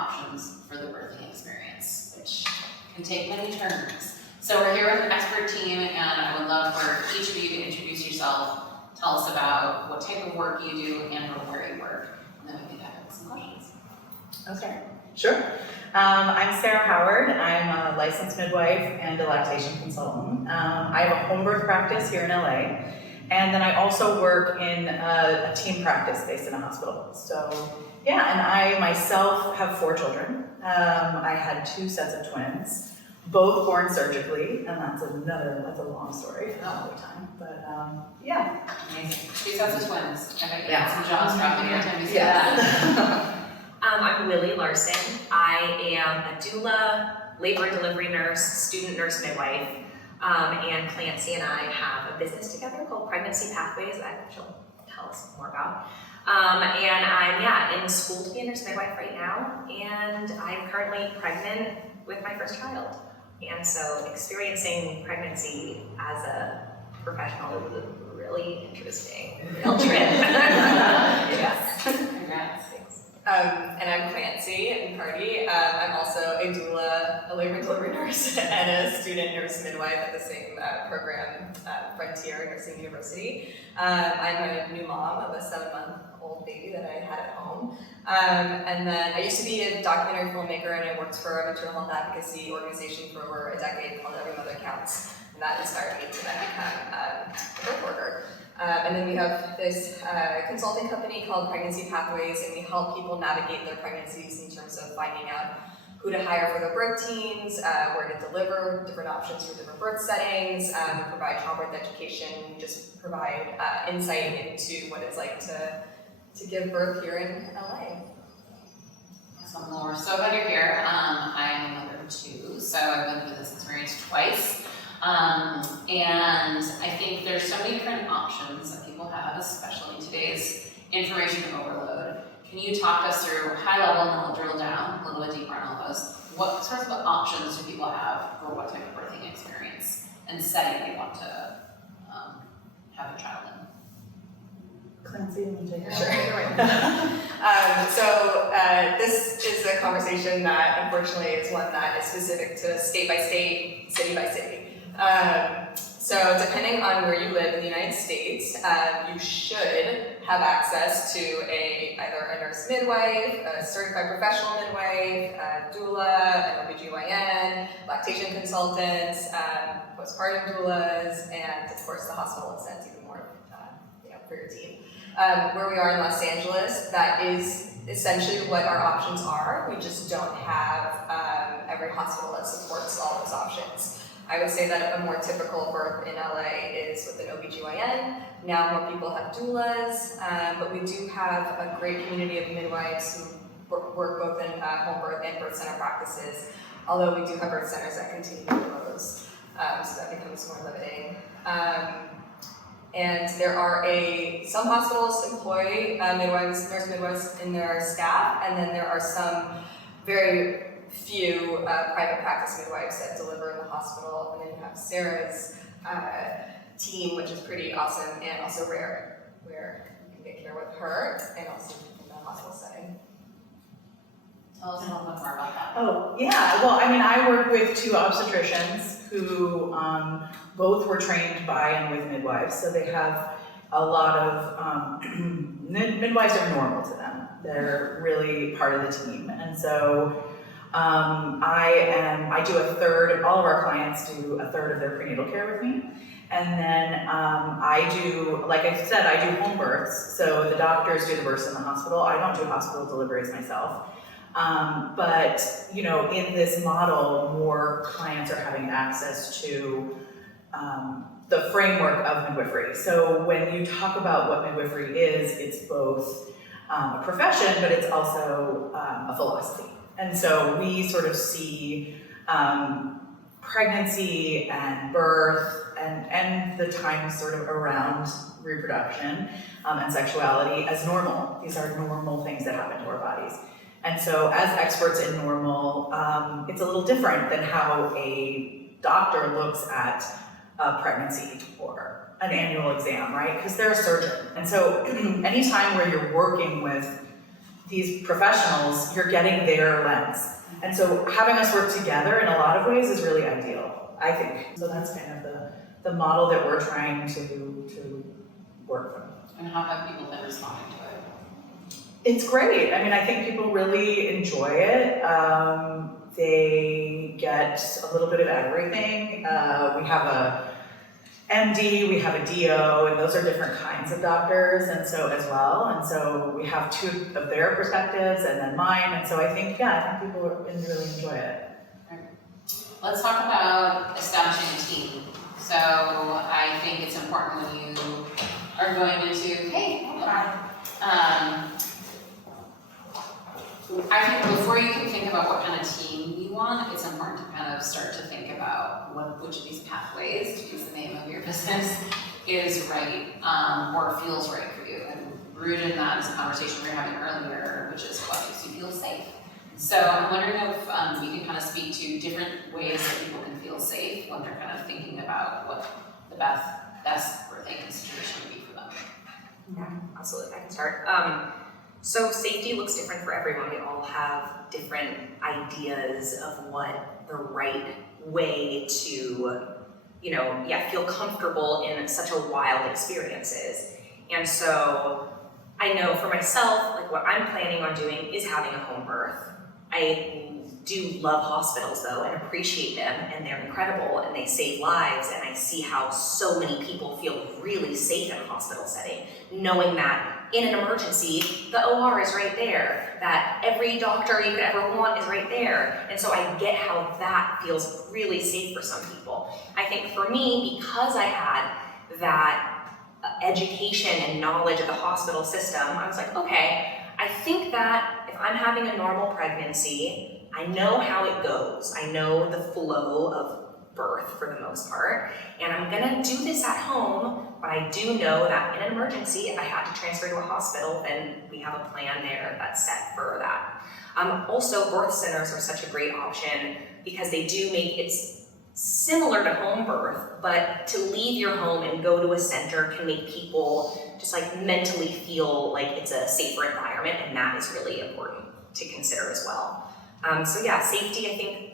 options for the birthing experience, which can take many turns. So we're here with an expert team, and I would love for each of you to introduce yourself, tell us about what type of work you do and or where you work, and then we can dive into some questions. Okay, sure. I'm Sara Howard. I'm a licensed midwife and a lactation consultant. I have a home birth practice here in LA, and then I also work in a team practice based in a hospital. So yeah, and I myself have 4 children. I had 2 sets of twins, both born surgically, and that's a long story for another time. But yeah. Amazing. 2 sets of twins. I bet you Yeah. have some jaws dropping every time you say that. I'm Willie, Larson. I am a doula, labor and delivery nurse, student nurse midwife, and Clancy and I have a business together called Pregnancy Pathways that she'll tell us more about. And I'm in school to be a nurse midwife right now, and I'm currently pregnant with my first child. And so experiencing pregnancy as a professional is a really interesting field trip. Yes. Congrats. And I'm Clancy McCarty. I'm also a doula, a labor and delivery nurse, and a student nurse midwife at the same program, Frontier Nursing University. I'm a new mom of a 7-month-old baby that I had at home. And then I used to be a documentary filmmaker, and I worked for a maternal health advocacy organization for over a decade called Every Mother Counts. And that inspired me to then become a birth worker. And then we have this consulting company called Pregnancy Pathways, and we help people navigate their pregnancies in terms of finding out who to hire for their birth teams, where to deliver, different options for different birth settings, we provide childbirth education, we just provide insight into what it's like to give birth here in LA. Awesome. Well, we're so glad you're here. I'm a mother of 2, so I've been through this experience twice. And I think there's so many different options that people have, especially in today's information overload. Can you talk us through high level, and then we'll drill down a little bit deeper on all those? What sorts of options do people have for what type of birthing experience and setting they want to have a child in? Clancy, you want to take it? Sure. So this is a conversation that unfortunately is one that is specific to state by state, city by city. So depending on where you live in the United States, you should have access to either a nurse midwife, a certified professional midwife, a doula, an OBGYN, lactation consultants, postpartum doulas, and of course the hospital sends even more for your team. Where we are in Los Angeles, that is essentially what our options are. We just don't have every hospital that supports all those options. I would say that a more typical birth in LA is with an OBGYN. Now more people have doulas, but we do have a great community of midwives who work both in home birth and birth center practices, although we do have birth centers that continue to close, so that becomes more limiting. And there are some hospitals employ midwives, nurse midwives in their staff, and then there are some very few private practice midwives that deliver in the hospital, and then you have Sara's team, which is pretty awesome and also rare, where you can get care with her and also in the hospital setting. Tell us a little bit more about that. Oh, yeah. Well, I mean, I work with 2 obstetricians who both were trained by and with midwives, so they have a lot of, midwives are normal to them. They're really part of the team. And so I do a third, all of our clients do a third of their prenatal care with me. And then I do, like I said, I do home births. So the doctors do the births in the hospital. I don't do hospital deliveries myself. But, you know, in this model, more clients are having access to the framework of midwifery. So when you talk about what midwifery is, it's both a profession, but it's also a philosophy. And so we sort of see pregnancy and birth and the time sort of around reproduction and sexuality as normal. These are normal things that happen to our bodies. And so as experts in normal, it's a little different than how a doctor looks at a pregnancy or an annual exam, right? Because they're a surgeon. And so anytime where you're working with these professionals, you're getting their lens. And so having us work together in a lot of ways is really ideal, I think. So that's kind of the model that we're trying to work from. And how have people been responding to it? It's great. I mean, I think people really enjoy it. They get a little bit of everything. We have a MD, we have a DO, and those are different kinds of doctors, and so as well. And so we have two of their perspectives and then mine. And so I think people really enjoy it. Let's talk about establishing a team. So I think it's important when you are going into, I think before you can think about what kind of team you want, it's important to kind of start to think about which of these pathways, to use the name of your business, is right or feels right for you. And rooted in that is a conversation we were having earlier, which is what makes you feel safe. So I'm wondering if you can kind of speak to different ways that people can feel safe when they're kind of thinking about what the best birthing situation would be for them. Yeah, absolutely. I can start. So safety looks different for everyone. We all have different ideas of what the right way to, feel comfortable in such a wild experience is. And so I know for myself, like what I'm planning on doing is having a home birth. I do love hospitals though and appreciate them, and they're incredible and they save lives, and I see how so many people feel really safe in a hospital setting, knowing that in an emergency, the OR is right there, that every doctor you could ever want is right there. And so I get how that feels really safe for some people. I think for me, because I had that education and knowledge of the hospital system, I was like, okay, I think that if I'm having a normal pregnancy, I know how it goes. I know the flow of birth for the most part, and I'm gonna do this at home, but I do know that in an emergency, if I had to transfer to a hospital, then we have a plan there that's set for that. Also, birth centers are such a great option because they do make it similar to home birth, but to leave your home and go to a center can make people just like mentally feel like it's a safer environment, and that is really important to consider as well. Safety, I think,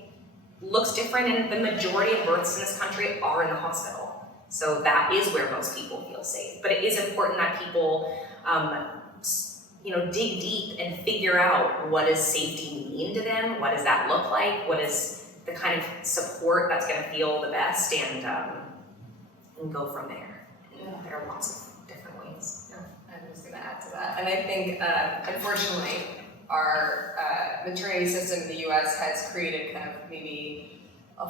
looks different, and the majority of births in this country are in the hospital. So that is where most people feel safe. But it is important that people, dig deep and figure out what does safety mean to them, what does that look like, what is the kind of support that's gonna feel the best, and go from there. And there are lots of different ways. Yeah, I'm just gonna add to that. And I think, unfortunately, our maternity system in the US has created kind of maybe a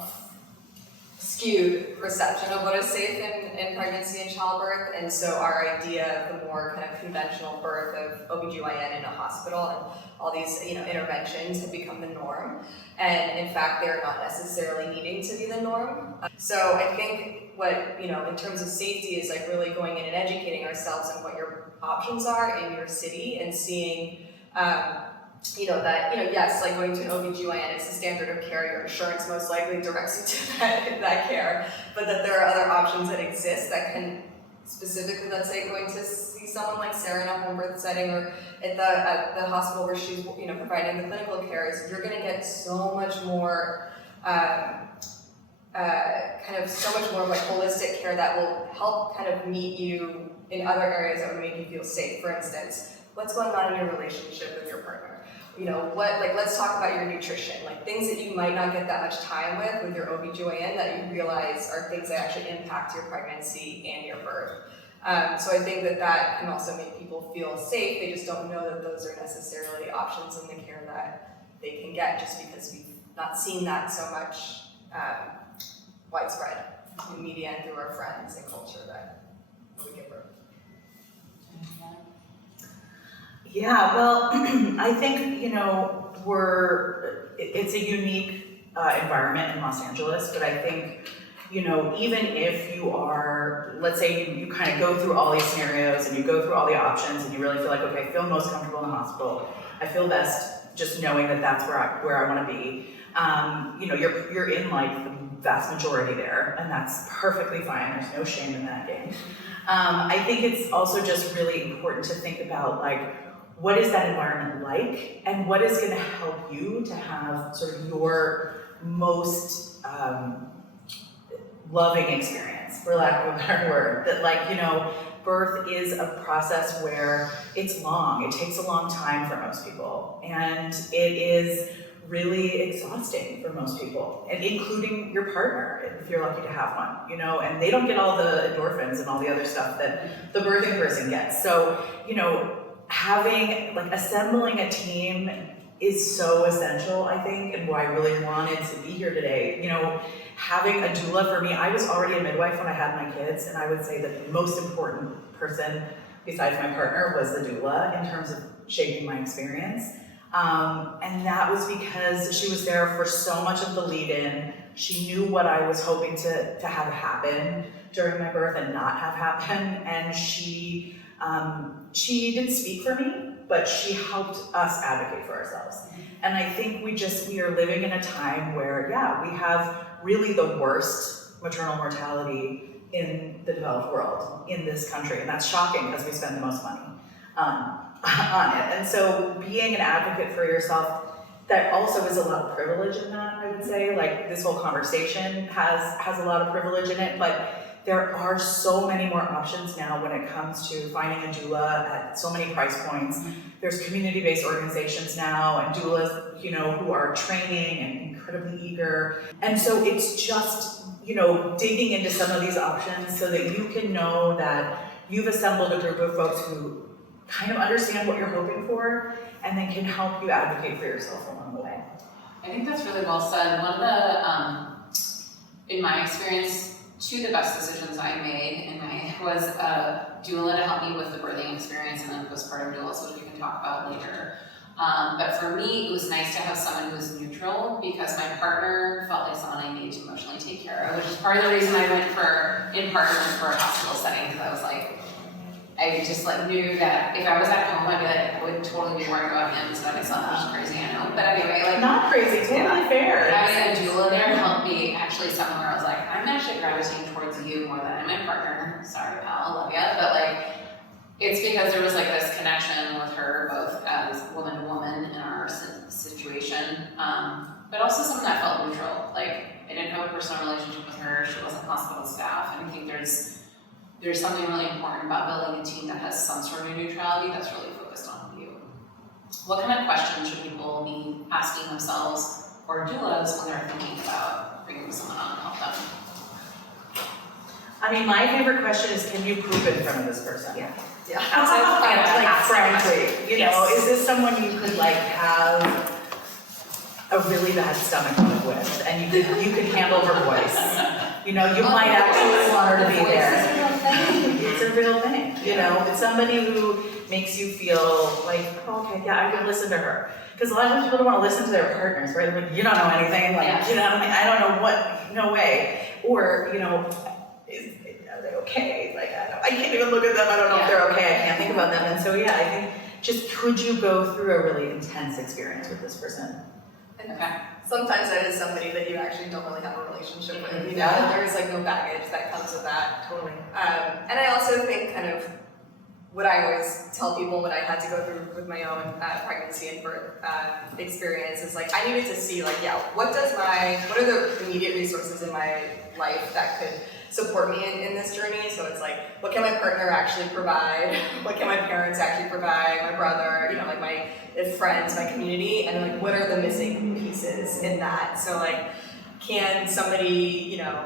skewed perception of what is safe in pregnancy and childbirth. And so our idea of the more kind of conventional birth of OBGYN in a hospital and all these interventions have become the norm. And in fact, they're not necessarily needing to be the norm. So I think what, in terms of safety is like really going in and educating ourselves on what your options are in your city and seeing yes, like going to an OBGYN is the standard of care, your insurance most likely directs you to that care, but that there are other options that exist that can specifically, let's say, going to see someone like Sara in a home birth setting or at the hospital where she's, providing the clinical care, is you're gonna get so much more, so much more like holistic care that will help kind of meet you in other areas that would make you feel safe. For instance, what's going on in your relationship with your partner? Let's talk about your nutrition, like things that you might not get that much time with your OBGYN that you realize are things that actually impact your pregnancy and your birth. So I think that can also make people feel safe. They just don't know that those are necessarily options in the care that they can get, just because we've not seen that so much widespread in media and through our friends and culture that we give birth. Yeah, well, I think, it's a unique environment in Los Angeles, but I think, even if you are, let's say you kind of go through all these scenarios and you go through all the options and you really feel like, okay, I feel most comfortable in the hospital, I feel best just knowing that that's where I want to be. You're in like the vast majority there, and that's perfectly fine. There's no shame in that game. I think it's also just really important to think about like, what is that environment like, and what is going to help you to have sort of your most loving experience, for lack of a better word. That, like, you know, birth is a process where it's long. It takes a long time for most people, and it is really exhausting for most people, and including your partner, if you're lucky to have one, you know, and they don't get all the endorphins and all the other stuff that the birthing person gets. So, you know, assembling a team is so essential, I think, and why I really wanted to be here today. You know, having a doula, for me, I was already a midwife when I had my kids, and I would say that the most important person besides my partner was the doula in terms of shaping my experience. And that was because she was there for so much of the lead-in. She knew what I was hoping to have happen during my birth and not have happen, and she didn't speak for me, but she helped us advocate for ourselves. And I think we are living in a time where, we have really the worst maternal mortality in the developed world, in this country, and that's shocking because we spend the most money on it. And so being an advocate for yourself, that also is a lot of privilege in that, I would say. Like, this whole conversation has a lot of privilege in it, but there are so many more options now when it comes to finding a doula at so many price points. There's community-based organizations now and doulas, you know, who are training and incredibly eager. And so it's just, you know, digging into some of these options so that you can know that you've assembled a group of folks who kind of understand what you're hoping for and then can help you advocate for yourself along the way. I think that's really well said. One of the, in my experience, two of the best decisions I made was a doula to help me with the birthing experience and then postpartum doulas, which we can talk about later. But for me, it was nice to have someone who was neutral because my partner felt like someone I needed to emotionally take care of, which is part of the reason I went in partnership for a hospital setting, because I was like, I just knew that if I was at home, I'd be like, I would totally be worried about him instead of myself, which is crazy, I know. But anyway, not crazy, totally fair. Having a doula there helped me actually somewhere where I was like, I'm actually gravitating towards you more than I'm my partner. Sorry, pal, I love you. But it's because there was this connection with her, both as woman to woman in our situation, but also someone that felt neutral. I didn't have a personal relationship with her. She wasn't hospital staff. And I think there's something really important about building a team that has some sort of neutrality that's really focused on you. What kind of questions should people be asking themselves or doulas when they're thinking about bringing someone on to help them? I mean, my favorite question is, can you poop in front of this person? Yeah. Frankly, you know, is this someone you could have a really bad stomach bug with, and you could handle her voice? You know, you might actually want her to be there. It's a real thing, you know. It's somebody who makes you feel like, oh, okay, yeah, I can listen to her. Because a lot of times people don't want to listen to their partners, right? Like, you don't know anything, you know, I don't know what, no way. Or, you know, are they okay? I can't even look at them, I don't know if they're okay, I can't think about them. And so, I think just could you go through a really intense experience with this person? Okay. Sometimes that is somebody that you actually don't really have a relationship with, you know, there's no baggage that comes with that. Totally. And I also think kind of what I always tell people when I had to go through with my own pregnancy and birth experience is I needed to see what are the immediate resources in my life that could support me in this journey. So it's what can my partner actually provide? What can my parents actually provide? My brother, you know, my friends, my community, and what are the missing pieces in that? So can somebody, you know,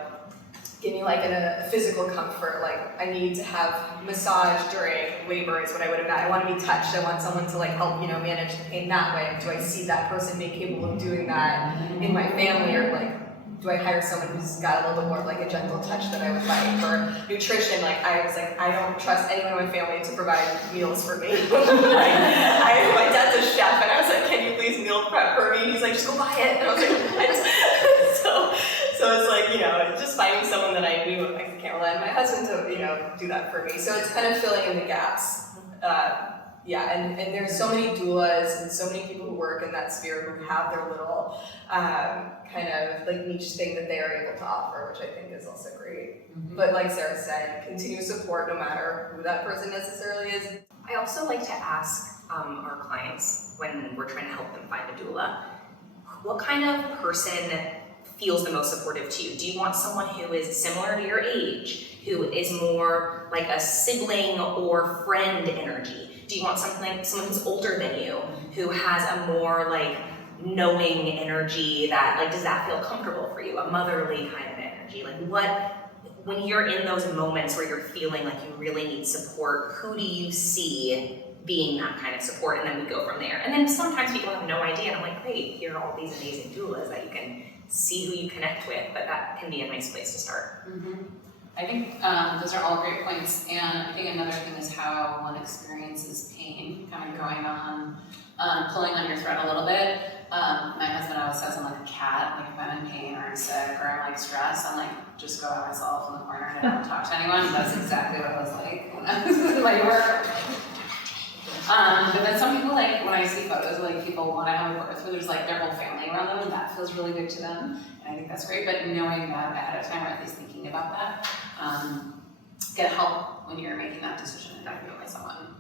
give me a physical comfort? I need to have massage during labor is what I would have done. I want to be touched. I want someone to help, you know, manage the pain that way. Do I see that person being capable of doing that in my family, or do I hire someone who's got a little bit more a gentle touch that I would like? Or nutrition, I was I don't trust anyone in my family to provide meals for me. My dad's a chef, and I was can you please meal prep for me? And he's just go buy it. And I was what? So it's you know, just finding someone that I knew I can't rely on my husband to, you know, do that for me. So it's kind of filling in the gaps. And there's so many doulas and so many people who work in that sphere who have their little kind of like niche thing that they are able to offer, which I think is also great. Mm-hmm. But like Sara said, continue support no matter who that person necessarily is. I also like to ask our clients when we're trying to help them find a doula, what kind of person feels the most supportive to you? Do you want someone who is similar to your age, who is more like a sibling or friend energy? Do you want someone who's older than you, who has a more like knowing energy that like, does that feel comfortable for you? A motherly kind of energy? Like when you're in those moments where you're feeling like you really need support, who do you see being that kind of support? And then we go from there. And then sometimes people have no idea, and I'm like, great, here are all these amazing doulas that you can see who you connect with, but that can be a nice place to start. Mm-hmm. I think those are all great points, and I think another thing is how one experiences pain, kind of going on, pulling on your thread a little bit. My husband always says I'm like a cat, like if I'm in pain or I'm sick or I'm like stressed, I'm like, just go by myself in the corner and I don't talk to anyone. That's exactly what it was like when I was in labor. But then some people, like when I see photos, like people want to have a birth where there's like their whole family around them, and that feels really good to them, and I think that's great. But knowing that ahead of time, or at least thinking about that, get help when you're making that decision and not by someone.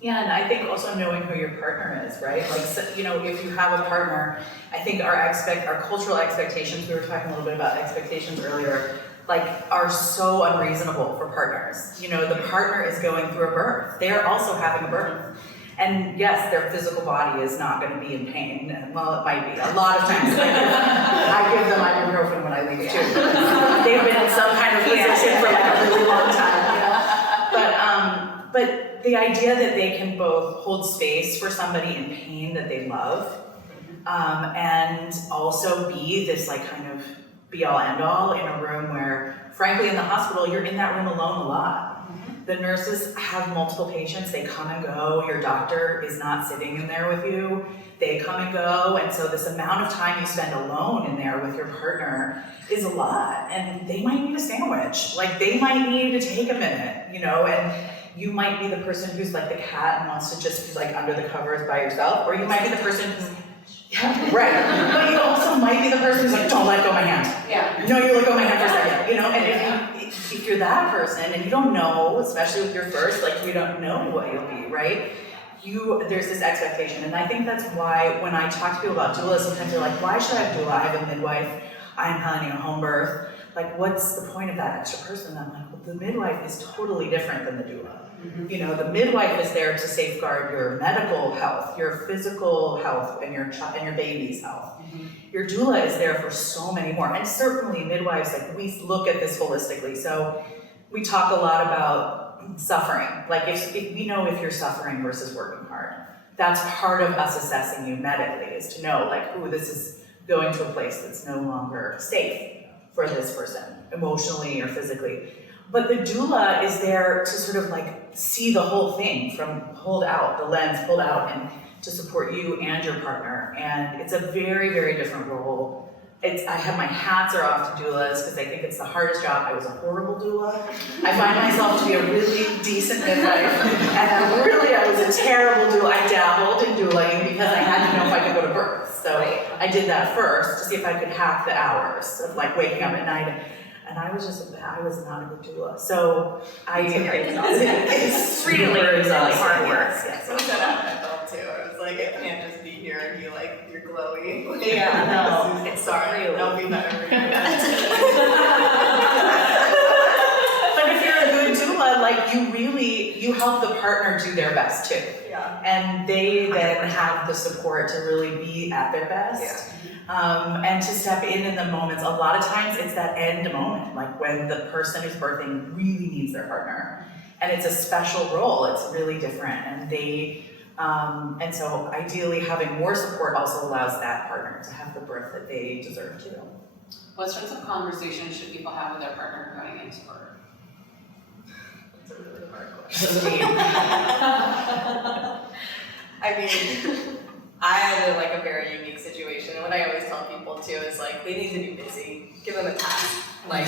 Yeah, and I think also knowing who your partner is, right? Like, so, you know, if you have a partner, I think our cultural expectations, we were talking a little bit about expectations earlier, like are so unreasonable for partners. You know, the partner is going through a birth. They're also having a birth. And yes, their physical body is not going to be in pain. Well, it might be. A lot of times I give them ibuprofen when I leave too. They've been in some kind of position for like a really long time, you know? But the idea that they can both hold space for somebody in pain that they love, and also be this like kind of be all end all in a room where, frankly, in the hospital, you're in that room alone a lot. The nurses have multiple patients, they come and go, your doctor is not sitting in there with you, they come and go, and so this amount of time you spend alone in there with your partner is a lot, and they might need a sandwich, like they might need to take a minute, you know, and you might be the person who's like the cat and wants to just be like under the covers by yourself, or you might be the person who's, yeah, right, but you also might be the person who's like, don't let go of my hand. Yeah. No, you let go of my hand for a second, you know, and if you're that person and you don't know, especially with your first, like you don't know what you'll be, right? There's this expectation, and I think that's why when I talk to people about doulas, sometimes they're like, why should I have a doula? I have a midwife, I'm planning a home birth. Like, what's the point of that extra person? I'm like, well, the midwife is totally different than the doula. Mm-hmm. You know, the midwife is there to safeguard your medical health, your physical health, and your baby's health. Mm-hmm. Your doula is there for so many more, and certainly midwives, like we look at this holistically. So we talk a lot about suffering. Like if we know if you're suffering versus working hard, that's part of us assessing you medically, is to know like, ooh, this is going to a place that's no longer safe for this person, emotionally or physically. But the doula is there to sort of like see the whole thing from the lens pulled out, and to support you and your partner. And it's a very, very different role. I have my hats are off to doulas because I think it's the hardest job. I was a horrible doula. I find myself to be a really decent midwife, and I was a terrible doula. I dabbled in doulaing because I had to know if I could go to birth. So I did that first to see if I could hack the hours of like waking up at night. And I was not a good doula. So it's really hard work. Yes. Someone said that I felt too. I was like, it can't just be here and be like, you're glowy. Yeah, no, it's sorry, I'll be better for you. But if you're a good doula, like you help the partner do their best too. Yeah. And they then have the support to really be at their best. Yeah. And to step in the moments. A lot of times it's that end moment, like when the person who's birthing really needs their partner. And it's a special role, it's really different. And so ideally having more support also allows that partner to have the birth that they deserve to. What sorts of conversations should people have with their partner going into birth? That's a really hard question. I mean, I had a very unique situation, and what I always tell people too is like, they need to be busy. Give them a task. Like,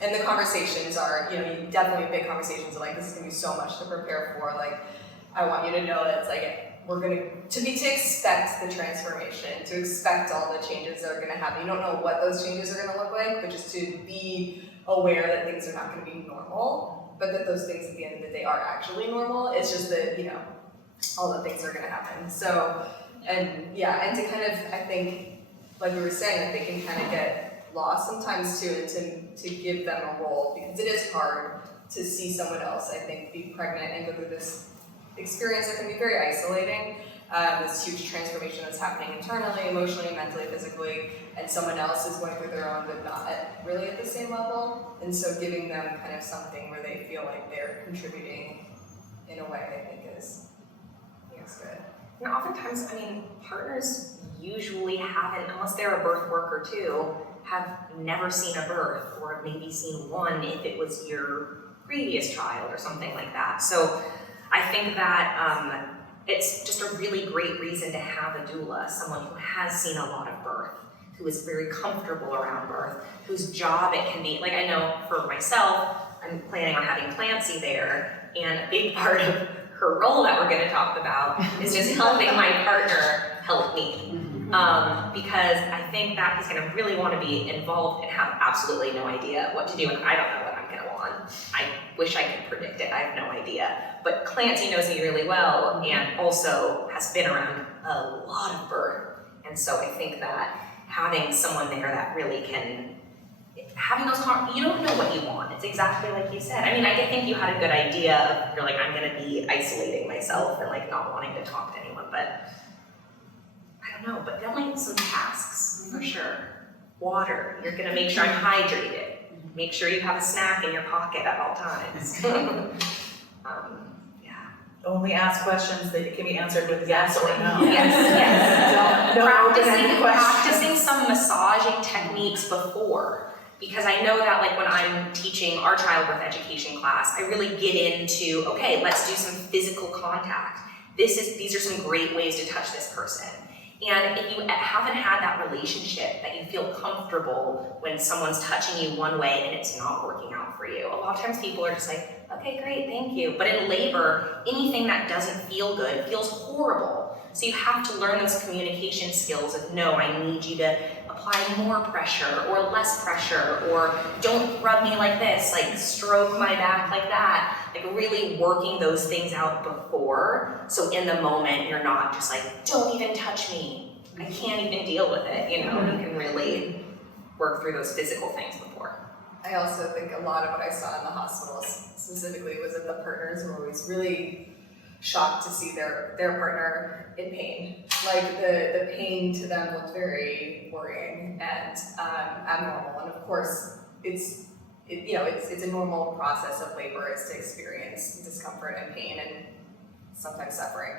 and the conversations are, you definitely big conversations are like, this is gonna be so much to prepare for. Like, I want you to know that it's like, to expect the transformation, to expect all the changes that are gonna happen. You don't know what those changes are gonna look like, but just to be aware that things are not gonna be normal, but that those things at the end of the day are actually normal. It's just that, all the things are gonna happen. So, and to kind of, I think, like we were saying, that they can kind of get lost sometimes too, and to give them a role, because it is hard to see someone else, I think, be pregnant and go through this experience that can be very isolating, this huge transformation that's happening internally, emotionally, mentally, physically, and someone else is going through their own, but not really at the same level. And so giving them kind of something where they feel like they're contributing in a way, I think is good. And oftentimes, partners usually haven't, unless they're a birth worker too, have never seen a birth, or maybe seen one if it was your previous child or something like that. So I think that it's just a really great reason to have a doula, someone who has seen a lot of birth, who is very comfortable around birth, whose job it can be. Like, I know for myself, I'm planning on having Clancy there, and a big part of her role that we're going to talk about is just helping my partner help me. Because I think that he's going to really want to be involved and have absolutely no idea what to do, and I don't know what I'm going to want. I wish I could predict it, I have no idea. But Clancy knows me really well, and also has been around a lot of birth. And so I think that having someone there that really can, having those you don't know what you want. It's exactly like you said. I think you had a good idea. You're like, I'm going to be isolating myself and like not wanting to talk to anyone, but I don't know. But definitely some tasks for sure. Water. You're going to make sure I'm hydrated. Make sure you have a snack in your pocket at all times. Only ask questions that can be answered with yes or no. Yes. Don't open any questions. Practicing some massaging techniques before. Because I know that like when I'm teaching our childbirth education class, I really get into, okay, let's do some physical contact. These are some great ways to touch this person. And if you haven't had that relationship, that you feel comfortable when someone's touching you one way and it's not working out for you. A lot of times people are just like, okay, great, thank you. But in labor, anything that doesn't feel good feels horrible. So you have to learn those communication skills of, no, I need you to apply more pressure or less pressure, or don't rub me like this, like stroke my back like that. Like really working those things out before, so in the moment you're not just like, don't even touch me, I can't even deal with it, you can really work through those physical things before. I also think a lot of what I saw in the hospitals specifically was that the partners were always really shocked to see their partner in pain. Like the pain to them looked very worrying and abnormal, and of course it's a normal process of labor is to experience discomfort and pain and sometimes suffering.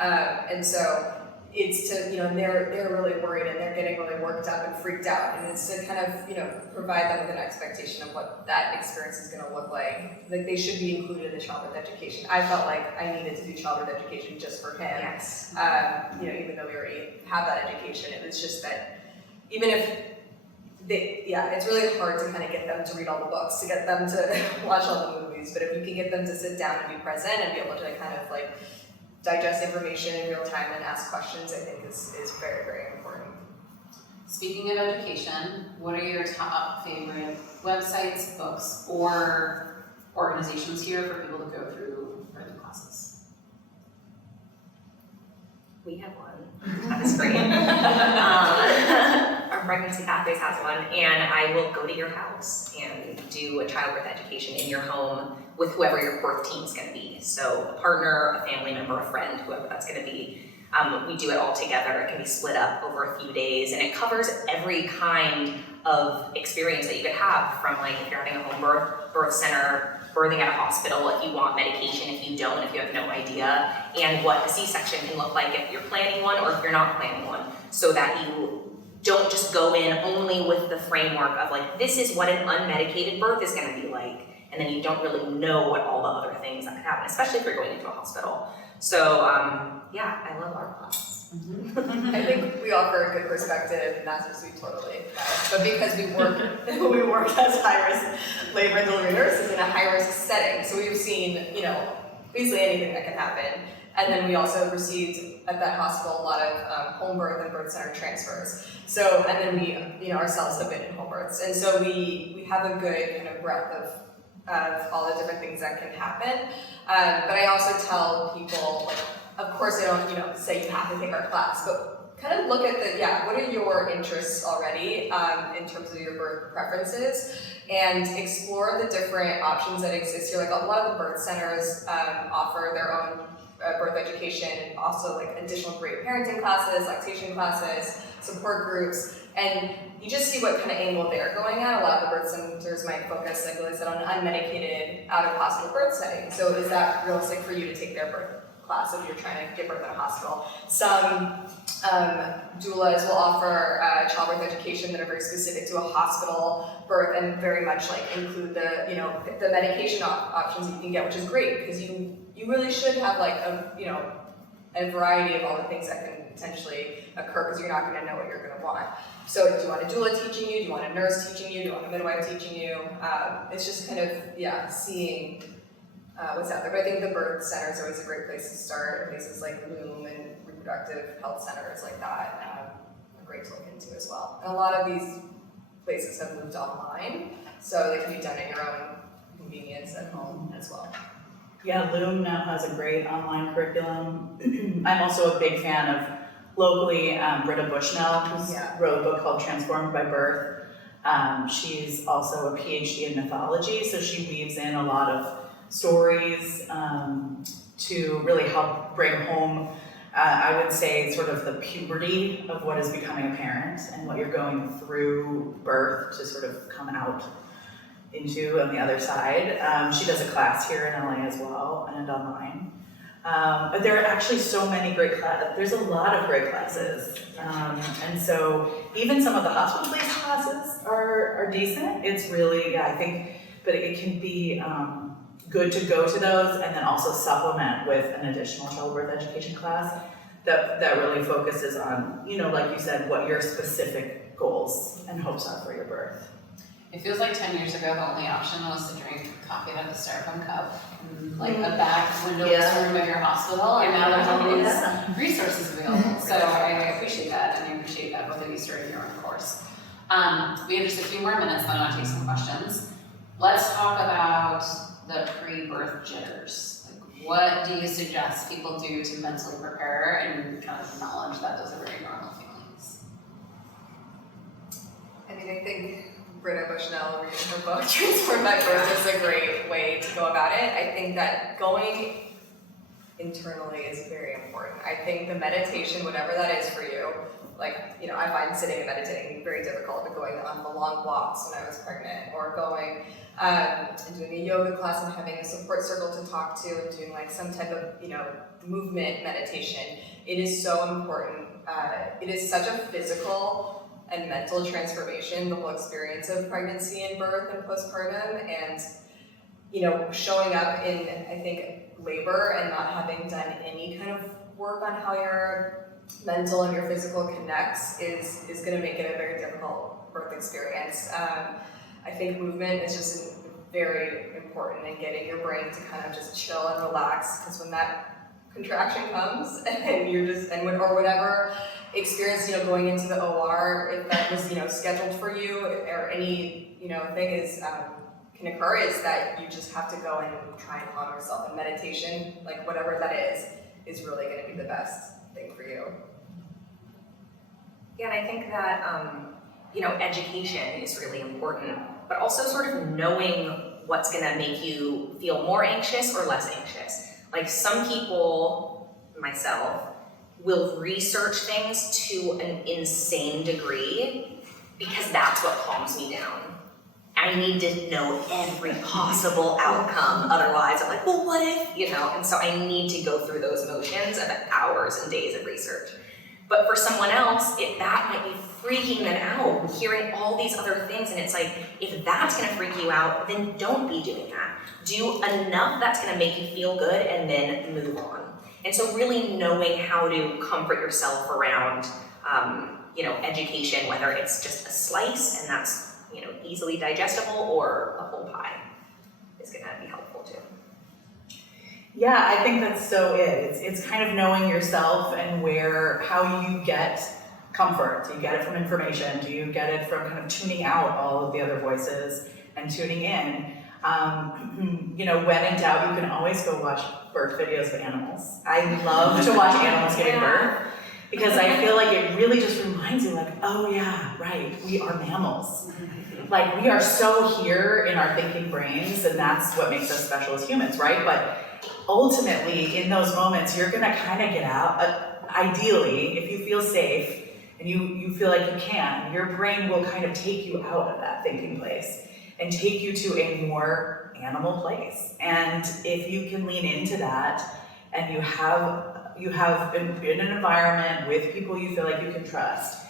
And so it's to, they're really worried and they're getting really worked up and freaked out. And it's to kind of, provide them with an expectation of what that experience is going to look like. Like they should be included in the childbirth education. I felt like I needed to do childbirth education just for him. Yes. Even though we already have that education, it was just that even if it's really hard to kind of get them to read all the books, to get them to watch all the movies, but if you can get them to sit down and be present and be able to kind of like digest information in real time and ask questions, I think is very, very important. Speaking of education, what are your top favorite websites, books, or organizations here for people to go through birthing classes? We have one. That is great. Our Pregnancy Pathways has one, and I will go to your house and do a childbirth education in your home with whoever your birth team is going to be. So a partner, a family member, a friend, whoever that's going to be. We do it all together. It can be split up over a few days, and it covers every kind of experience that you could have, from like if you're having a home birth center, birthing at a hospital, if you want medication, if you don't, if you have no idea, and what a C-section can look like if you're planning one or if you're not planning one, so that you don't just go in only with the framework of like, this is what an unmedicated birth is going to be like, and then you don't really know what all the other things that could happen, especially if you're going into a hospital. So I love our class. I think we offer a good perspective, and that's just we totally but because we work as high-risk labor and delivery nurses in a high-risk setting, so we've seen, basically anything that can happen. And then we also received at that hospital a lot of home birth and birth center transfers. So, and then we, ourselves have been in home births. And so we have a good kind of breadth of all the different things that can happen. But I also tell people, like, of course I don't, say you have to take our class, but kind of look at what are your interests already in terms of your birth preferences, and explore the different options that exist here. Like a lot of the birth centers offer their own birth education, and also like additional great parenting classes, lactation classes, support groups, and you just see what kind of angle they're going at. A lot of the birth centers might focus, like Willie said, on unmedicated, out-of-hospital birth settings. So is that realistic for you to take their birth class if you're trying to give birth in a hospital? Some doulas will offer childbirth education that are very specific to a hospital birth, and very much like include the the medication options you can get, which is great because you really should have like a variety of all the things that can potentially occur, because you're not going to know what you're going to want. So do you want a doula teaching you? Do you want a nurse teaching you? Do you want a midwife teaching you? It's just kind of seeing what's out there. But I think the birth center is always a great place to start. Places like Loom and reproductive health centers like that are great to look into as well. And a lot of these places have moved online, so they can be done at your own convenience at home as well. Yeah, Loom now has a great online curriculum. I'm also a big fan of locally Britta Bushnell, who's wrote a book called Transformed by Birth. She's also a PhD in mythology, so she weaves in a lot of stories to really help bring home, I would say, sort of the puberty of what is becoming a parent and what you're going through birth to sort of come out into on the other side. She does a class here in LA as well, and online. But there are actually so many great classes. There's a lot of great classes. And so even some of the hospital-based classes are decent. It's really, I think, but it can be good to go to those and then also supplement with an additional childbirth education class that really focuses on, like you said, what your specific goals and hopes are for your birth. It feels like 10 years ago, the only option was to drink coffee out of a styrofoam cup in like the back windowless room of your hospital, and now there's all these resources available. So I appreciate that, and I appreciate that both of you started your own course. We have just a few more minutes, then I'll take some questions. Let's talk about the pre-birth jitters. Like, what do you suggest people do to mentally prepare and kind of acknowledge that those are very normal feelings? I mean, I think Britta Bushnell reading her book, Transformed by Birth, is a great way to go about it. I think that going internally is very important. I think the meditation, whatever that is for you, like, I find sitting and meditating very difficult, but going on the long walks when I was pregnant, or going and doing a yoga class and having a support circle to talk to, and doing like some type of, movement meditation. It is so important. It is such a physical and mental transformation, the whole experience of pregnancy and birth and postpartum, and showing up in, I think, labor and not having done any kind of work on how your mental and your physical connects is going to make it a very difficult birth experience. I think movement is just very important in getting your brain to kind of just chill and relax, because when that contraction comes and you're just, or whatever experience, going into the OR, if that was, scheduled for you, or any, thing is, can occur, is that you just have to go and try and calm yourself. And meditation, like whatever that is really going to be the best thing for you. Yeah, and I think that, education is really important, but also sort of knowing what's gonna make you feel more anxious or less anxious. Like some people, myself, will research things to an insane degree because that's what calms me down. I need to know every possible outcome, otherwise I'm like, well, what if, and so I need to go through those motions of hours and days of research. But for someone else, that might be freaking them out, hearing all these other things, and it's like, if that's gonna freak you out, then don't be doing that. Do enough that's gonna make you feel good, and then move on. And so really knowing how to comfort yourself around, education, whether it's just a slice, and that's, easily digestible, or a whole pie, is gonna be helpful too. Yeah, I think that's so it. It's kind of knowing yourself and how you get comfort. Do you get it from information? Do you get it from kind of tuning out all of the other voices and tuning in? When in doubt, you can always go watch birth videos of animals. I love to watch animals giving birth because I feel like it really just reminds you like, oh yeah, right, we are mammals. Like we are so here in our thinking brains, and that's what makes us special as humans, right? But ultimately, in those moments, you're gonna kind of get out. Ideally, if you feel safe and you feel like you can, your brain will kind of take you out of that thinking place and take you to a more animal place. And if you can lean into that, and you have been in an environment with people you feel like you can trust,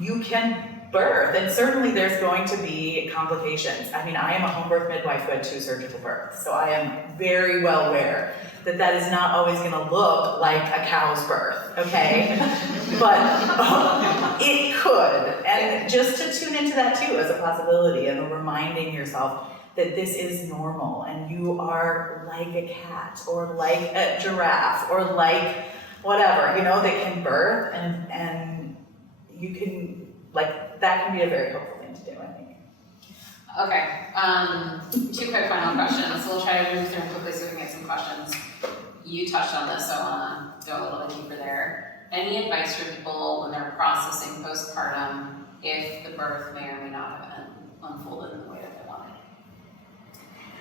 you can birth. And certainly there's going to be complications. I mean, I am a home birth midwife who had 2 surgical births, so I am very well aware that is not always gonna look like a cow's birth, okay? But it could. And just to tune into that too as a possibility, and reminding yourself that this is normal and you are like a cat or like a giraffe or like whatever, that can birth, and you can, that can be a very helpful thing to do, I think. Okay, 2 quick final questions. So we'll try to move through them quickly so we can get some questions. You touched on this, so I want to go a little bit deeper there. Any advice for people when they're processing postpartum if the birth may or may not have been unfolded in the way that they wanted?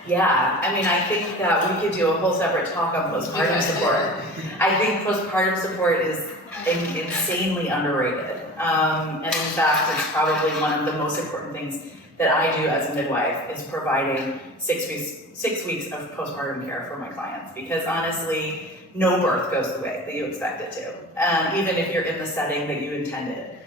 Yeah, I mean, I think that we could do a whole separate talk on postpartum support. I think postpartum support is insanely underrated. And in fact, it's probably one of the most important things that I do as a midwife is providing 6 weeks of postpartum care for my clients, because honestly, no birth goes the way that you expect it to, even if you're in the setting that you intended,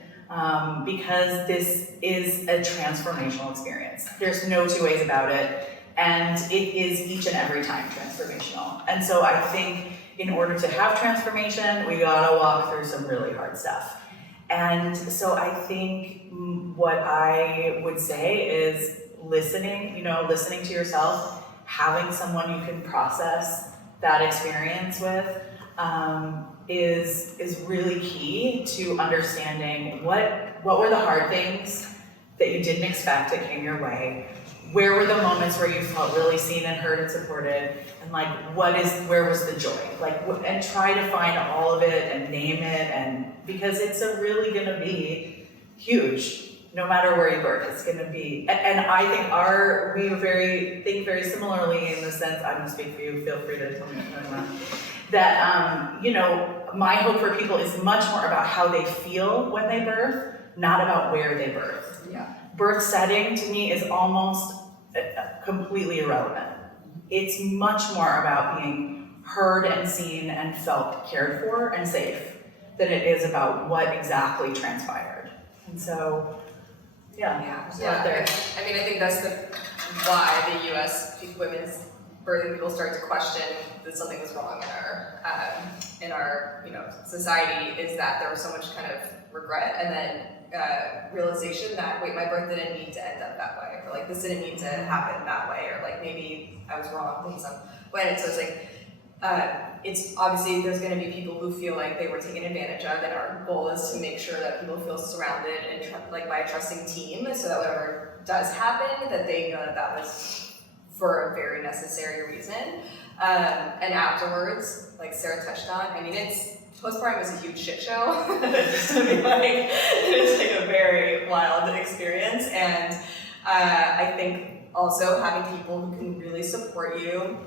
because this is a transformational experience. There's no 2 ways about it, and it is each and every time transformational. And so I think in order to have transformation, we gotta walk through some really hard stuff. And so I think what I would say is listening to yourself, having someone you can process that experience with, is really key to understanding what were the hard things that you didn't expect that came your way. Where were the moments where you felt really seen and heard and supported, and where was the joy? And try to find all of it and name it, and because it's really gonna be huge, no matter where you birth, it's gonna be. And I think we think very similarly in the sense, I'm gonna speak for you, feel free to tell me if I'm wrong, that my hope for people is much more about how they feel when they birth, not about where they birth. Yeah. Birth setting to me is almost completely irrelevant. It's much more about being heard and seen and felt cared for and safe than it is about what exactly transpired. And so, yeah. I mean, I think that's why the U.S. women's birthing people start to question that something was wrong in our society, is that there was so much kind of regret and then realization that, wait, my birth didn't need to end up that way, or this didn't need to happen that way, or maybe I was wrong based on when. So it's it's obviously there's going to be people who feel like they were taken advantage of, and our goal is to make sure that people feel surrounded and by a trusting team, so that whatever does happen, that they know that was for a very necessary reason. And afterwards, like Sara touched on, I mean, postpartum is a huge shit show. Just to be it's a very wild experience, and I think also having people who can really support you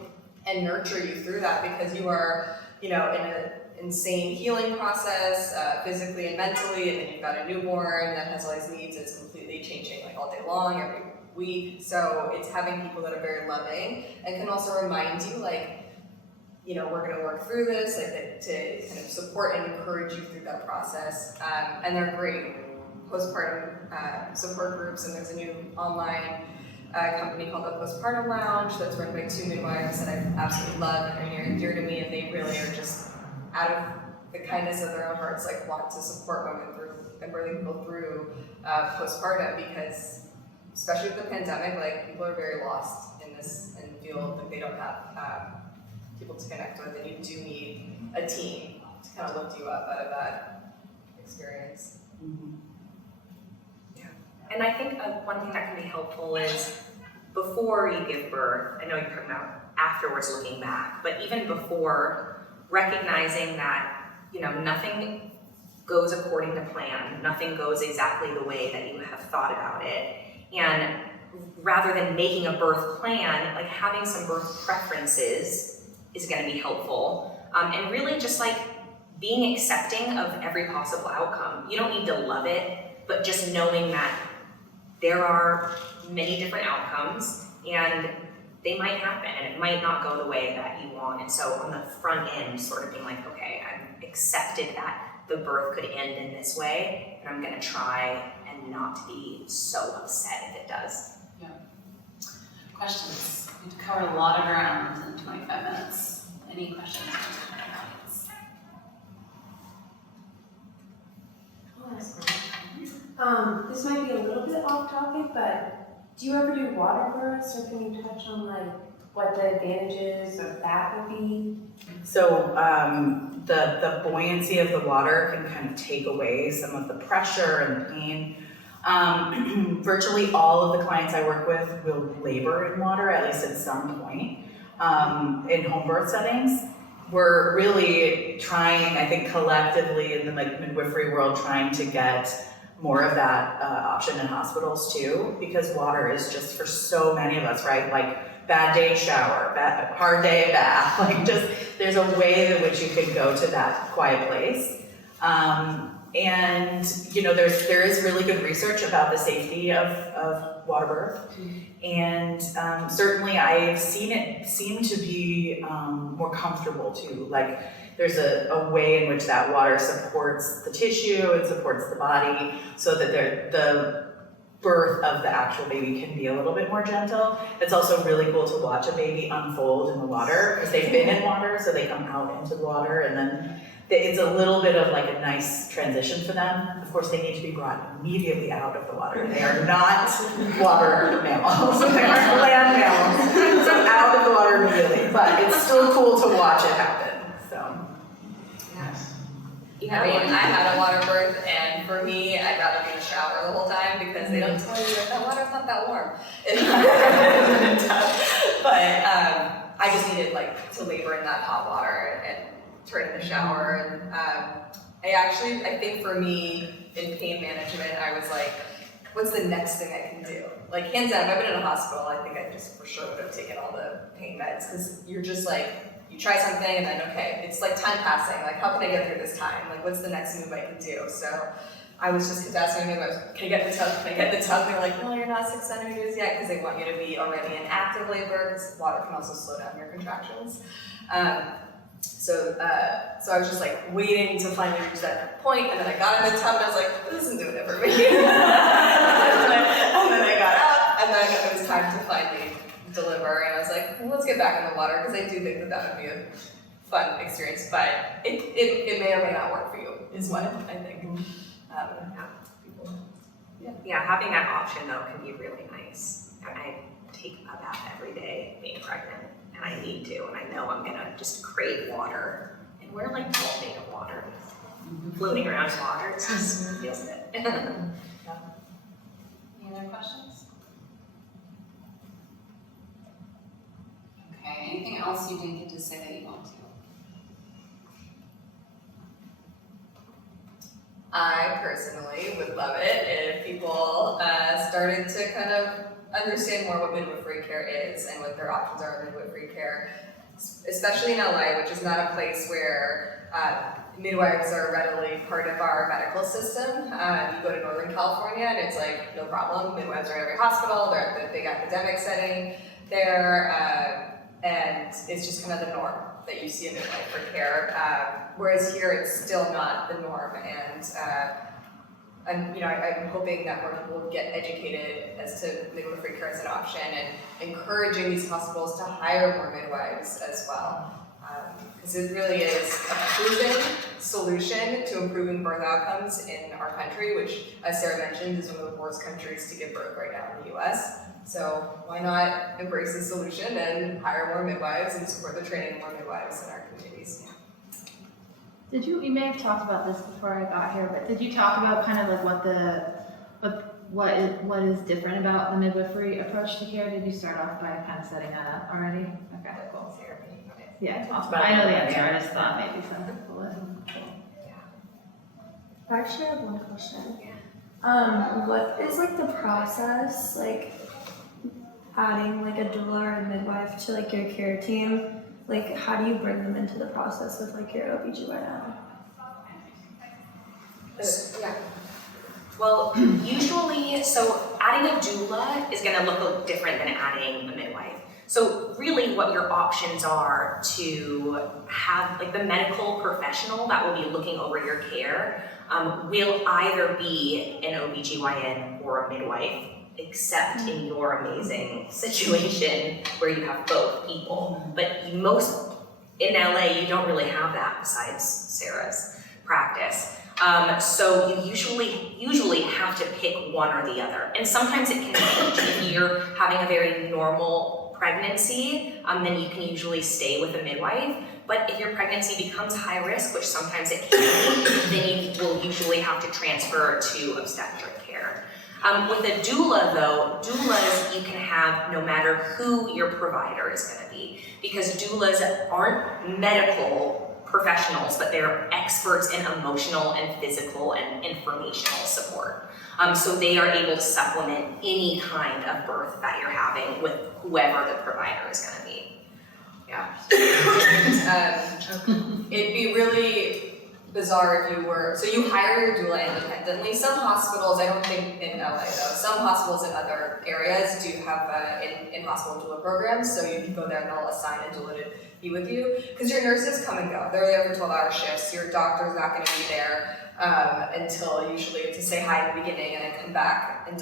and nurture you through that, because you are, in an insane healing process, physically and mentally, and then you've got a newborn that has all these needs that's completely changing all day long, every week. So it's having people that are very loving and can also remind you, we're going to work through this, to kind of support and encourage you through that process. And they're great postpartum support groups, and there's a new online company called the Postpartum Lounge that's run by 2 midwives that I absolutely love and are near and dear to me, and they really are just, out of the kindness of their own hearts, want to support women through and birthing people through postpartum, because especially with the pandemic, people are very lost in this and feel that they don't have people to connect with, and you do need a team to kind of lift you up out of that experience. And I think one thing that can be helpful is before you give birth, I know you're talking about afterwards looking back, but even before, recognizing that, nothing goes according to plan, nothing goes exactly the way that you have thought about it. And rather than making a birth plan, like having some birth preferences is gonna be helpful. And really just like being accepting of every possible outcome. You don't need to love it, but just knowing that there are many different outcomes and they might happen and it might not go the way that you want. And so on the front end, sort of being like, okay, I've accepted that the birth could end in this way, and I'm gonna try and not be so upset if it does. Yeah. Questions? We've covered a lot of ground in 25 minutes. Any questions from the audience? This might be a little bit off topic, but do you ever do water births, or can you touch on like what the advantages of that would be? So the buoyancy of the water can kind of take away some of the pressure and the pain. Virtually all of the clients I work with will labor in water, at least at some point, in home birth settings. We're really trying, I think collectively in the midwifery world, trying to get more of that option in hospitals too, because water is just for so many of us, right? Like bad day shower, hard day bath, like just there's a way in which you can go to that quiet place. And there is really good research about the safety of water birth. And certainly I've seen it seem to be more comfortable too. Like there's a way in which that water supports the tissue, it supports the body, so that the birth of the actual baby can be a little bit more gentle. It's also really cool to watch a baby unfold in the water, because they've been in water, so they come out into the water, and then it's a little bit of like a nice transition for them. Of course, they need to be brought immediately out of the water. They are not water mammals, they are land mammals, so out of the water immediately, but it's still cool to watch it happen, so. I mean, I had a water birth, and for me, I'd rather be in the shower the whole time because they don't tell you that that water's not that warm. But I just needed to labor in that hot water and turn in the shower. And I think for me, in pain management, I was like, what's the next thing I can do? Like, hands down, if I've been in a hospital, I think I just for sure would have taken all the pain meds, because you're just like, you try something and then, okay, it's like time passing, like how can I get through this time? Like what's the next move I can do? So I was just asking my midwives, can I get in the tub? Can I get in the tub? They were like, no, you're not 6 centimeters yet, because they want you to be already in active labor, because water can also slow down your contractions. So I was just like waiting to finally reach that point, and then I got in the tub and I was like, this isn't doing it for me. and then I got up, and then it was time to finally deliver, and I was like, well, let's get back in the water, because I do think that would be a fun experience, but it may or may not work for you, is what I think. Yeah, having that option though can be really nice. I take a bath every day being pregnant, and I need to, and I know I'm gonna just crave water, and we're like all made of water, floating around in water, it just feels good. Any other questions? Okay, anything else you didn't get to say that you want to? I personally would love it if people started to kind of understand more what midwifery care is and what their options are in midwifery care, especially in LA, which is not a place where midwives are readily part of our medical system. You go to Northern California and it's like, no problem, midwives are in every hospital, they're at the big academic setting there, and it's just kind of the norm that you see in midwifery care. Whereas here it's still not the norm, and I'm hoping that more people get educated as to midwifery care as an option, and encouraging these hospitals to hire more midwives as well. Because it really is a proven solution to improving birth outcomes in our country, which, as Sara mentioned, is one of the worst countries to give birth right now in the US. So why not embrace the solution and hire more midwives and support the training of more midwives in our communities? You may have talked about this before I got here, but did you talk about kind of like what is different about the midwifery approach to care? Did you start off by kind of setting that up already? Okay, cool. Yeah, I know the answer, I just thought maybe some people would. I actually have one question. What is like the process, like adding like a doula or a midwife to like your care team? Like how do you bring them into the process with like your OBGYN? Yeah. Well, usually, so adding a doula is gonna look different than adding a midwife. So really what your options are to have, like the medical professional that will be looking over your care will either be an OBGYN or a midwife, except in your amazing situation where you have both people. But in LA, you don't really have that besides Sarah's practice. So you usually have to pick one or the other. And sometimes it can change. If you're having a very normal pregnancy, then you can usually stay with a midwife. But if your pregnancy becomes high risk, which sometimes it can be, then you will usually have to transfer to obstetric care. With a doula though, doulas you can have no matter who your provider is gonna be, because doulas aren't medical professionals, but they're experts in emotional and physical and informational support. So they are able to supplement any kind of birth that you're having with whoever the provider is gonna be. Yeah. It'd be really bizarre if you were, so you hire your doula independently. Some hospitals, I don't think in LA though, some hospitals in other areas do have in-hospital doula programs, so you can go there and they'll assign a doula to be with you. Because your nurses come and go, they're there for 12-hour shifts, your doctor's not gonna be there until usually to say hi in the beginning and then come back and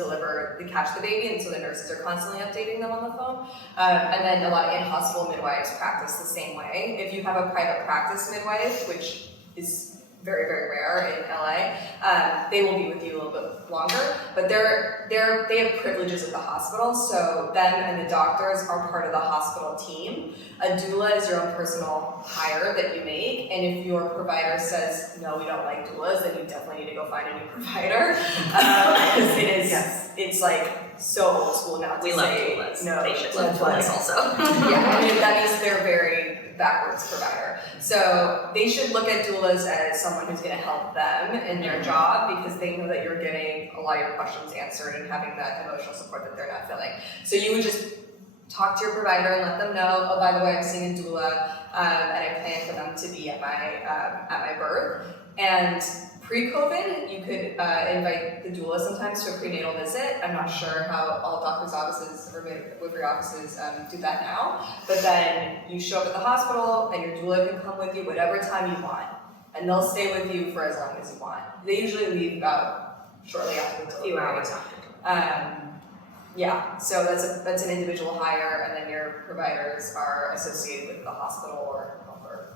catch the baby, and so the nurses are constantly updating them on the phone. And then a lot of in-hospital midwives practice the same way. If you have a private practice midwife, which is very, very rare in LA, they will be with you a little bit longer, but they have privileges at the hospital, so them and the doctors are part of the hospital team. A doula is your own personal hire that you make, and if your provider says, no, we don't like doulas, then you definitely need to go find a new provider, because it's like so old school now to We say, love doulas. no, They should love doulas also. yeah, I mean, that means they're very backwards provider. So they should look at doulas as someone who's going to help them in their job, because they know that you're getting a lot of your questions answered and having that emotional support that they're not feeling. So you would just talk to your provider and let them know, oh, by the way, I'm seeing a doula, and I plan for them to be at my birth. And pre-COVID, you could invite the doula sometimes to a prenatal visit. I'm not sure how all doctors' offices or midwifery offices do that now, but then you show up at the hospital and your doula can come with you whatever time you want, and they'll stay with you for as long as you want. They usually leave about shortly after the delivery. A few hours after. Yeah, so that's an individual hire, and then your providers are associated with the hospital or home birth.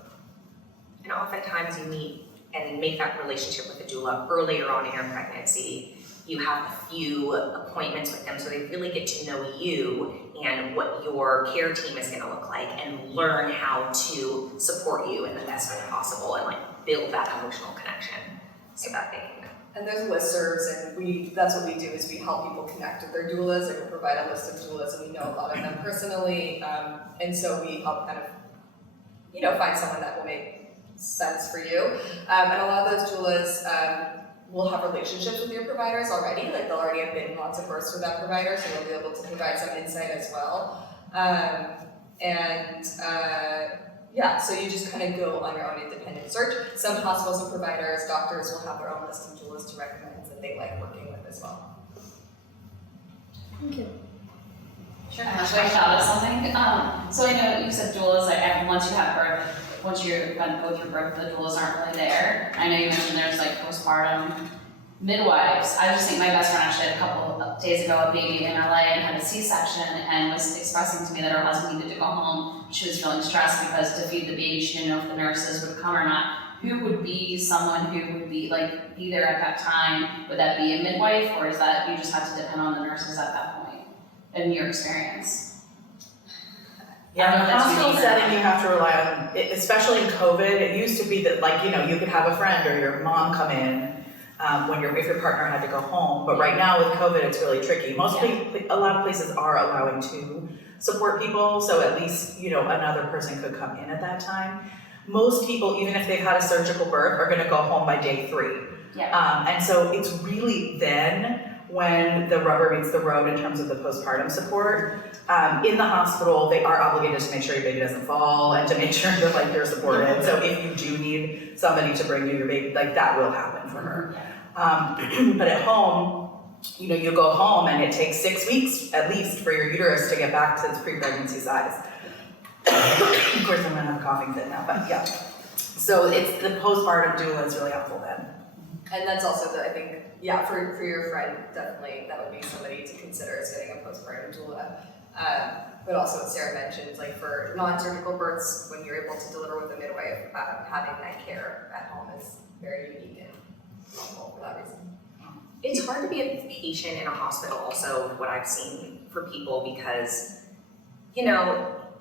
And oftentimes you meet and make that relationship with the doula earlier on in your pregnancy. You have a few appointments with them so they really get to know you and what your care team is gonna look like, and learn how to support you in the best way possible and like build that emotional connection so that they can. And there's listservs, and that's what we do, is we help people connect with their doulas, and we provide a list of doulas, and we know a lot of them personally, and so we help kind of, find someone that will make sense for you. And a lot of those doulas will have relationships with your providers already, like they'll already have been in lots of births with that provider, so they'll be able to provide some insight as well. Yeah, so you just kind of go on your own independent search. Some hospitals and providers, doctors will have their own list of doulas to recommend that they like working with as well. Thank you. Sure, actually I thought of something. So I know you said doulas, like once you have birth, once you're going to go through birth, the doulas aren't really there. I know you mentioned there's like postpartum midwives. I was just thinking, my best friend actually had a couple of days ago a baby in LA and had a C-section and was expressing to me that her husband needed to go home. She was feeling stressed because to feed the baby, she didn't know if the nurses would come or not. Who would be someone who would be be there at that time? Would that be a midwife, or is that you just have to depend on the nurses at that point, in your experience? Yeah, in the hospital setting, you have to rely on, especially in COVID, it used to be that you could have a friend or your mom come in if your partner had to go home, but right now with COVID, it's really tricky. A lot of places are allowing to support people, so at least, another person could come in at that time. Most people, even if they've had a surgical birth, are gonna go home by day 3. Yeah. And so it's really then when the rubber meets the road in terms of the postpartum support. In the hospital, they are obligated to make sure your baby doesn't fall and to make sure that you're supported. So if you do need somebody to bring you your baby, that will happen for her. But at home, you go home and it takes 6 weeks at least for your uterus to get back to its pre-pregnancy size. Of course, I'm gonna have a coughing fit now, but yeah. So it's the postpartum doula is really helpful then. And that's also I think, for your friend, definitely that would be somebody to consider is getting a postpartum doula. But also what Sara mentioned, for non-surgical births, when you're able to deliver with a midwife, having that care at home is very unique and helpful for that reason. It's hard to be a patient in a hospital also, what I've seen for people, because,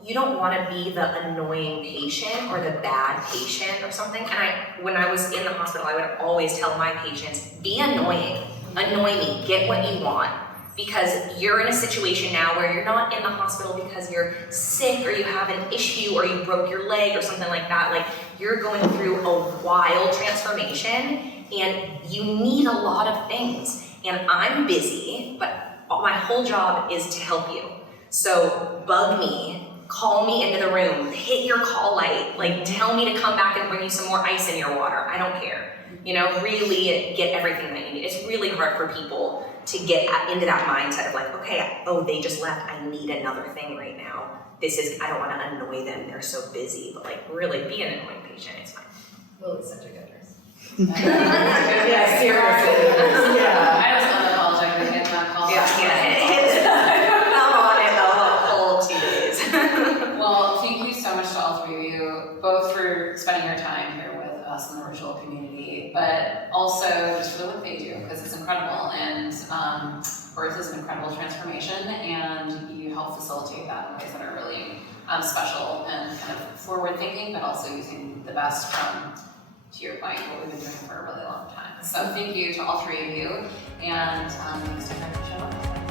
you don't want to be the annoying patient or the bad patient or something. And when I was in the hospital, I would always tell my patients, be annoying, annoy me, get what you want. Because you're in a situation now where you're not in the hospital because you're sick or you have an issue or you broke your leg or something like that. You're going through a wild transformation and you need a lot of things. And I'm busy, but my whole job is to help you. So bug me, call me into the room, hit your call light, tell me to come back and bring you some more ice in your water. I don't care. Really get everything that you need. It's really hard for people to get into that mindset of they just left, I need another thing right now. I don't want to annoy them, they're so busy, but really be an annoying patient, it's fine. Willie's such a good nurse. Yeah, seriously. Yeah. I was gonna apologize for getting that call. I'm on it the whole 2 days. Well, thank you so much to all 3 of you, both for spending your time here with us in the virtual community, but also just for the work they do, because it's incredible, and birth is an incredible transformation, and you help facilitate that in ways that are really special and kind of forward-thinking, but also using the best from, to your point, what we've been doing for a really long time. So thank you to all 3 of you, and thanks to everyone for showing up.